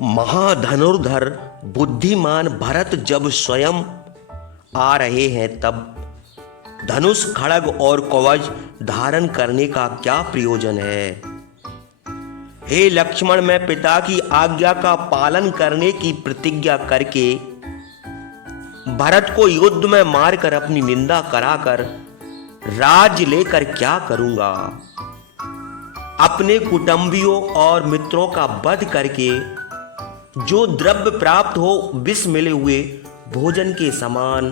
महाधनुर्धर बुद्धिमान भरत जब स्वयं आ रहे हैं तब धनुष खड़ग और कवच धारण करने का क्या प्रयोजन है। हे लक्ष्मण, मैं पिता की आज्ञा का पालन करने की प्रतिज्ञा करके भरत को युद्ध में मारकर अपनी निंदा कराकर राज लेकर क्या करूंगा। अपने कुटुंबियों और मित्रों का वध करके जो द्रव्य प्राप्त हो विष मिले हुए भोजन के समान,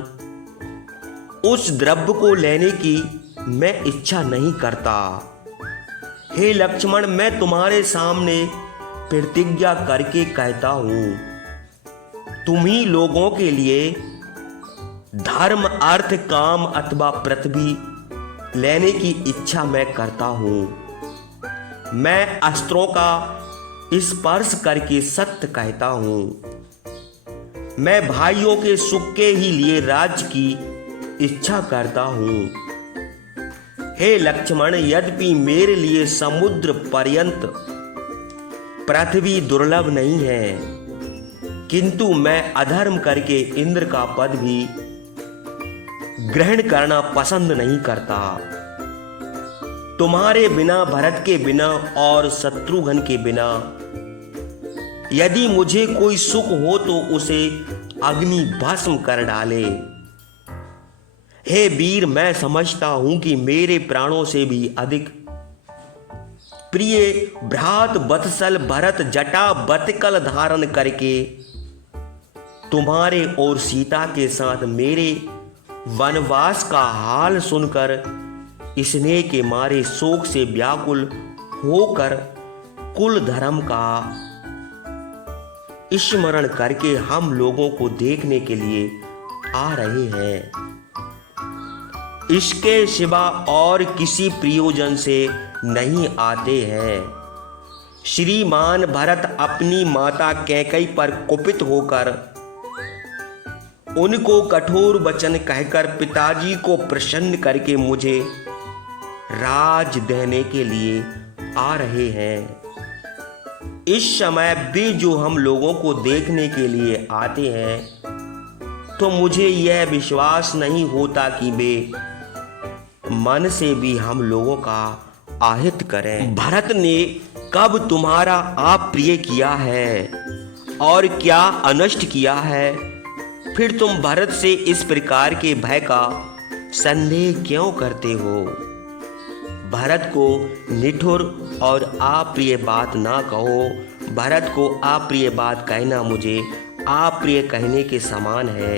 उस द्रव्य को लेने की मैं इच्छा नहीं करता। हे लक्ष्मण, मैं तुम्हारे सामने प्रतिज्ञा करके कहता हूं, तुम्ही लोगों के लिए धर्म, अर्थ, काम अथवा पृथ्वी लेने की इच्छा मैं करता हूं। मैं अस्त्रों का स्पर्श करके सत्य कहता हूं। मैं भाइयों के सुख के ही लिए राज्य की इच्छा करता हूं। हे लक्ष्मण, यद्यपि मेरे लिए समुद्र पर्यंत पृथ्वी दुर्लभ नहीं है, किंतु मैं अधर्म करके इंद्र का पद भी ग्रहण करना पसंद नहीं करता। तुम्हारे बिना, भरत के बिना और शत्रुघ्न के बिना यदि मुझे कोई सुख हो तो उसे अग्नि भस्म कर डाले। हे वीर, मैं समझता हूं कि मेरे प्राणों से भी अधिक प्रिय भ्रात वत्सल भरत जटा बतकल धारण करके तुम्हारे और सीता के साथ मेरे वनवास का हाल सुनकर स्नेह के मारे शोक से व्याकुल होकर कुल धर्म का स्मरण करके हम लोगों को देखने के लिए आ रहे हैं। इसके सिवा और किसी प्रयोजन से नहीं आते हैं। श्रीमान भरत अपनी माता कैकेयी पर कुपित होकर उनको कठोर वचन कहकर पिताजी को प्रसन्न करके मुझे राज देने के लिए आ रहे हैं। इस समय भी जो हम लोगों को देखने के लिए आते हैं तो मुझे यह विश्वास नहीं होता कि वे मन से भी हम लोगों का आहित करें। भरत ने कब तुम्हारा अप्रिय किया है और क्या अनष्ट किया है, फिर तुम भरत से इस प्रकार के भय का संदेह क्यों करते हो। भरत को निठुर और अप्रिय बात ना कहो। भरत को अप्रिय बात कहना मुझे अप्रिय कहने के समान है।